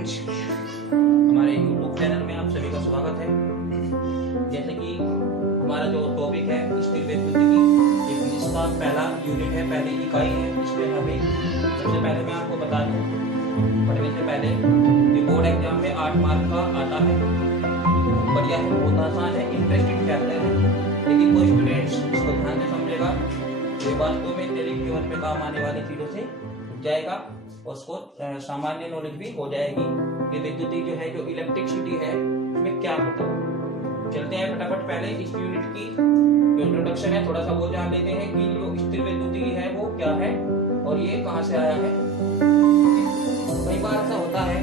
Friends, हमारे YouTube channel में आप सभी का स्वागत है। जैसे कि हमारा जो टॉपिक है स्थिर विद्युतिकी, इसका पहला यूनिट है, पहली इकाई है। इसमें हमें सबसे पहले मैं आपको बता दूं, पढ़ने से पहले बोर्ड एग्जाम में 8 मार्क का आता है। बढ़िया है, बहुत आसान है, इंटरेस्टिंग चैप्टर है, लेकिन कोई स्टूडेंट्स इसको ध्यान से समझेगा ये वास्तव में तेरे जीवन में काम आने वाली चीजों से जाएगा और उसको सामान्य नॉलेज भी हो जाएगी कि विद्युत जो है, जो इलेक्ट्रिसिटी है, उसमें क्या होता है। चलते हैं फटाफट, पहले इस यूनिट की जो इंट्रोडक्शन है थोड़ा सा वो जान लेते हैं कि जो स्थिर विद्युत है वो क्या है और ये कहाँ से आया है। कई बार ऐसा होता है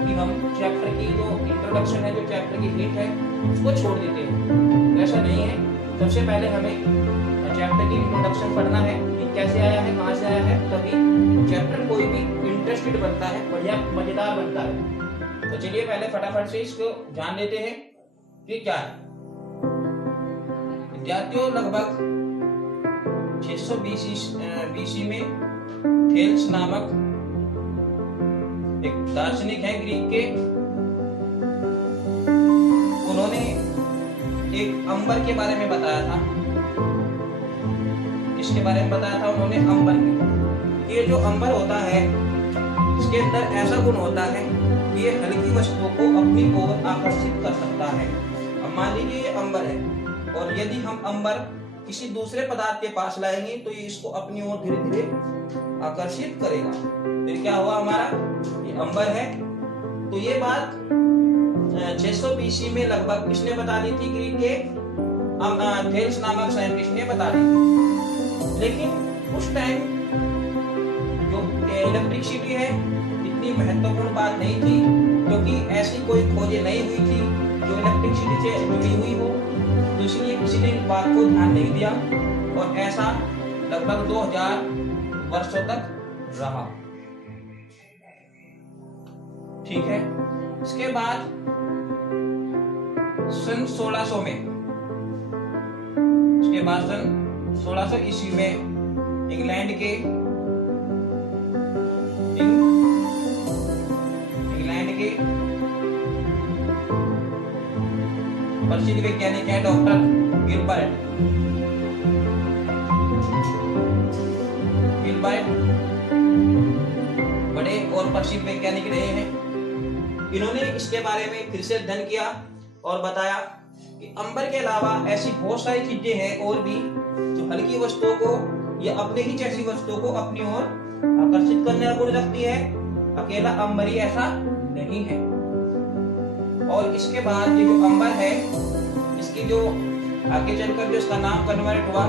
कि हम चैप्टर की जो इंट्रोडक्शन है, जो चैप्टर की हिट है, उसको छोड़ देते हैं। ऐसा नहीं है, सबसे पहले हमें चैप्टर की इंट्रोडक्शन पढ़ना है कि कैसे आया है, कहाँ से आया है, तभी चैप्टर कोई भी इंटरेस्टेड बनता है, बढ़िया मजेदार बनता है। तो चलिए पहले फटाफट से इसको जान लेते हैं कि क्या है। विद्यार्थियों, लगभग 620 BC में थेल्स नामक एक दार्शनिक है ग्रीक के, उन्होंने एक अंबर के बारे में बताया था। किसके बारे में बताया था उन्होंने? अंबर के। ये जो अंबर होता है, इसके अंदर ऐसा गुण होता है कि ये हल्की वस्तुओं को अपनी ओर आकर्षित कर सकता है। अब मान लीजिए ये अंबर है और यदि हम अंबर किसी दूसरे पदार्थ के पास लाएंगे तो ये इसको अपनी ओर धीरे धीरे आकर्षित करेगा। फिर क्या हुआ? हमारा ये अंबर है। तो ये बात 600 BC में लगभग किसने बता दी थी? ग्रीक के थेल्स नामक साइंटिस्ट ने बता दी थी। लेकिन उस टाइम जो इलेक्ट्रिसिटी है इतनी महत्वपूर्ण बात नहीं थी, क्योंकि ऐसी कोई खोजें नहीं हुई थी जो इलेक्ट्रिसिटी से जुड़ी हुई हो, तो इसलिए किसी ने इस बात को ध्यान नहीं दिया और ऐसा लगभग 2000 वर्षों तक रहा। ठीक है। इसके बाद सन 1600 में, इसके बाद सन 1600 ईस्वी में इंग्लैंड के प्रसिद्ध वैज्ञानिक है डॉक्टर गिलबर्ट बड़े और प्रसिद्ध वैज्ञानिक रहे हैं। इन्होंने इसके बारे में फिर से अध्ययन किया और बताया कि अंबर के अलावा ऐसी बहुत सारी चीजें हैं और भी जो हल्की वस्तुओं को या अपने ही जैसी वस्तुओं को अपनी ओर आकर्षित करने का गुण रखती है। अकेला अंबर ही ऐसा नहीं है। और इसके बाद ये जो अंबर है, इसकी जो आगे चलकर जो इसका नाम कन्वर्ट हुआ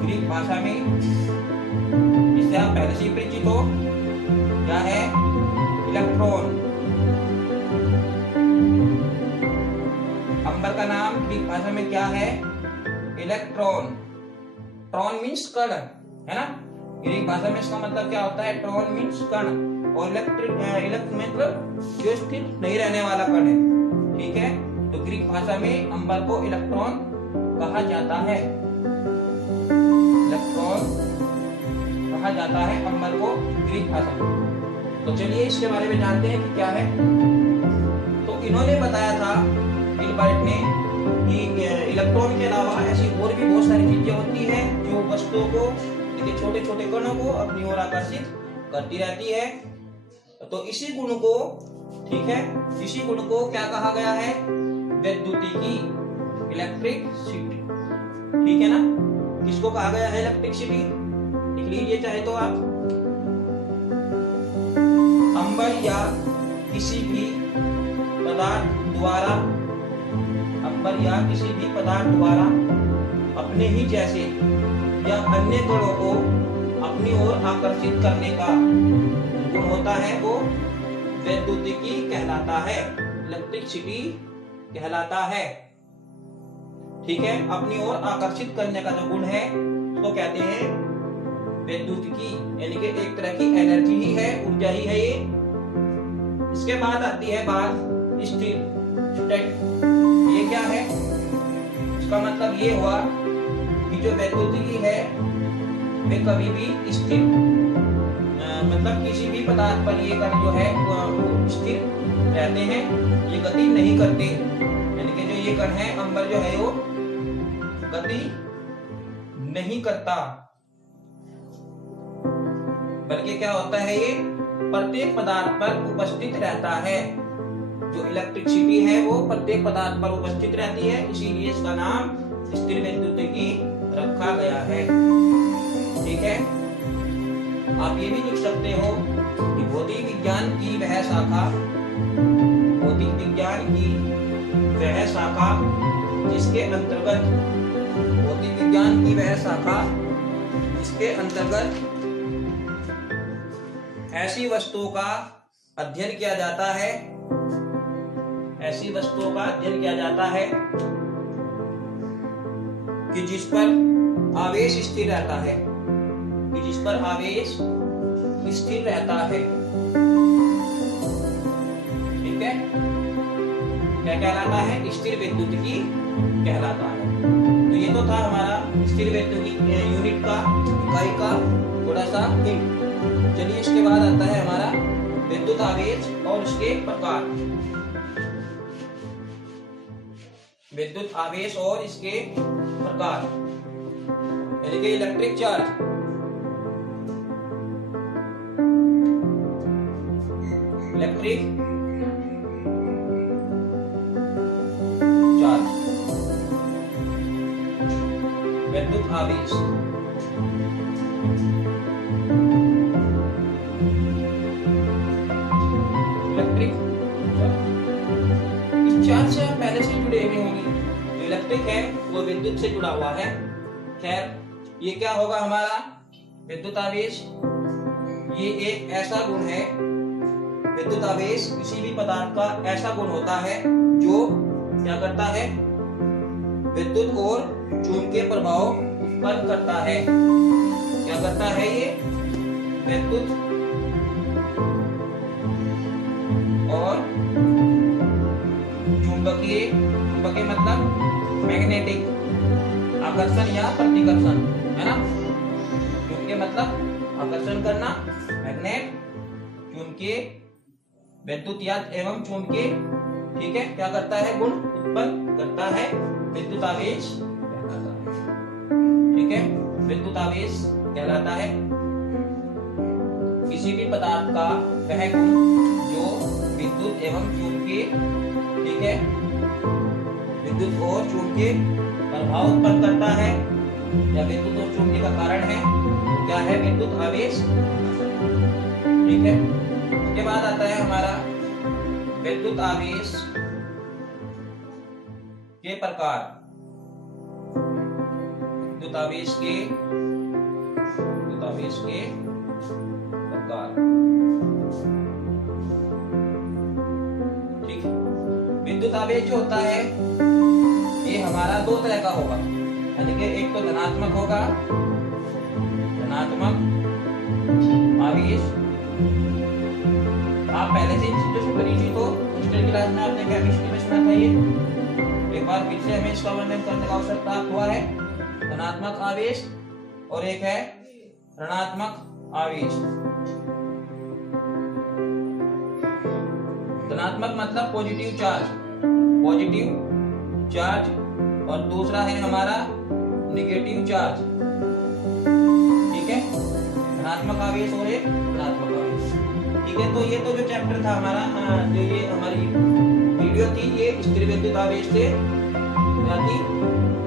ग्रीक भाषा में, जिससे आप पहले से ही परिचित हो, क्या है? इलेक्ट्रॉन। अंबर का नाम ग्रीक भाषा में क्या है? इलेक्ट्रॉन। ट्रॉन मीन्स कण, है ना? ग्रीक भाषा में इसका मतलब क्या होता है? ट्रॉन मीन्स कण, और इलेक्ट्रिक मतलब जो स्थिर नहीं रहने वाला कण है। ठीक है। तो ग्रीक भाषा में अंबर को इलेक्ट्रॉन कहा जाता है। इलेक्ट्रॉन कहा जाता है अंबर को ग्रीक भाषा में। तो चलिए इसके बारे में जानते हैं कि क्या है। तो इन्होंने बताया था, गिलबर्ट ने, कि इलेक्ट्रॉन के अलावा ऐसी और भी बहुत सारी चीजें होती हैं जो वस्तुओं को, छोटे छोटे कणों को अपनी ओर आकर्षित करती रहती है। तो इसी गुण को, ठीक है, इसी गुण को क्या कहा गया है? विद्युतिकी, इलेक्ट्रिसिटी। ठीक है ना? किसको कहा गया है? इलेक्ट्रिसिटी। लिख लीजिए चाहे तो आप। अंबर या किसी भी पदार्थ द्वारा, अंबर या किसी भी पदार्थ द्वारा अपने ही जैसे या अन्य कणों को अपनी ओर आकर्षित करने का गुण होता है, वो विद्युतिकी कहलाता है, इलेक्ट्रिसिटी कहलाता है। ठीक है। अपनी ओर आकर्षित करने का जो गुण है उसको कहते हैं विद्युतिकी, यानी कि एक तरह की एनर्जी ही है, ऊर्जा ही है ये। इसके बाद आती है बात स्थिर। ये क्या है? इसका मतलब ये हुआ कि जो विद्युतिकी है वे कभी भी स्थिर मतलब किसी भी पदार्थ पर ये कण जो है वो स्थिर रहते हैं, ये गति नहीं करते। यानी कि जो ये कण है अंबर जो है वो गति नहीं करता, बल्कि क्या होता है, ये प्रत्येक पदार्थ पर उपस्थित रहता है। जो इलेक्ट्रिसिटी है वो प्रत्येक पदार्थ पर उपस्थित रहती है, इसीलिए इसका नाम स्थिर वैद्युतिकी रखा गया है। ठीक है, आप ये भी लिख सकते हो कि भौतिक विज्ञान की वह शाखा, भौतिक विज्ञान की वह शाखा जिसके अंतर्गत, भौतिक विज्ञान की वह शाखा जिसके अंतर्गत ऐसी वस्तुओं का अध्ययन किया जाता है, ऐसी वस्तुओं का अध्ययन किया जाता है कि जिस पर आवेश स्थिर रहता है, कि जिस पर आवेश स्थिर रहता है। ठीक है, क्या कहलाता है? स्थिर वैद्युतिकी कहलाता है। तो ये तो था हमारा स्थिर वैद्युतिकी यूनिट का, इकाई का थोड़ा सा हिंट। चलिए इसके बाद आता है हमारा विद्युत आवेश और उसके प्रकार। विद्युत आवेश और इसके प्रकार, यानी कि इलेक्ट्रिक चार्ज। इलेक्ट्रिक चार्ज, विद्युत आवेश। इलेक्ट्रिक चार्ज, इस चार्ज से आप पहले से जुड़े हुए होंगे। जो इलेक्ट्रिक है वो विद्युत से जुड़ा हुआ है। खैर, ये क्या होगा हमारा विद्युत आवेश? ये एक ऐसा गुण है, विद्युत आवेश किसी भी पदार्थ का ऐसा गुण होता है जो क्या करता है? विद्युत और चुंबकीय प्रभाव उत्पन्न करता है। क्या करता है ये? विद्युत और चुंबकीय, चुंबकीय मतलब मैग्नेटिक, आकर्षण या प्रतिकर्षण, है ना? चुंबकीय मतलब आकर्षण करना, मैग्नेट, चुंबकीय, विद्युत एवं चुंबकीय। ठीक है, क्या करता है? गुण उत्पन्न करता है, विद्युत आवेश कहलाता है। ठीक है, विद्युत आवेश कहलाता है किसी भी पदार्थ का वह गुण जो विद्युत एवं चुंबकीय, ठीक है, विद्युत और चुंबकीय प्रभाव उत्पन्न करता है या विद्युत और चुंबकीय का कारण है, तो क्या है? विद्युत आवेश। ठीक है, इसके बाद आता है हमारा विद्युत आवेश के प्रकार। विद्युत आवेश के प्रकार। ठीक है, विद्युत आवेश जो होता है ये हमारा दो तरह का होगा, यानी कि एक तो धनात्मक होगा, धनात्मक आवेश। आप पहले से चीजों से परिचित हो, हॉस्टल की क्लास में आपने केमिस्ट्री में सुना था ये। एक बार फिर से हमें इसका वर्णन करने का अवसर प्राप्त हुआ है। धनात्मक आवेश और एक है ऋणात्मक आवेश। धनात्मक मतलब पॉजिटिव चार्ज, पॉजिटिव चार्ज, और दूसरा है हमारा नेगेटिव चार्ज। ठीक है, धनात्मक आवेश और एक ऋणात्मक आवेश। ठीक है, तो ये तो जो चैप्टर था हमारा, जो ये हमारी वीडियो थी, ये स्थिर विद्युत आवेश से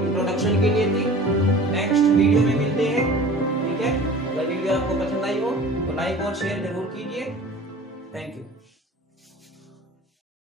इंट्रोडक्शन के लिए थी। नेक्स्ट वीडियो में मिलते हैं। ठीक है, अगर वीडियो आपको पसंद आई हो तो लाइक और शेयर जरूर कीजिए। Thank you.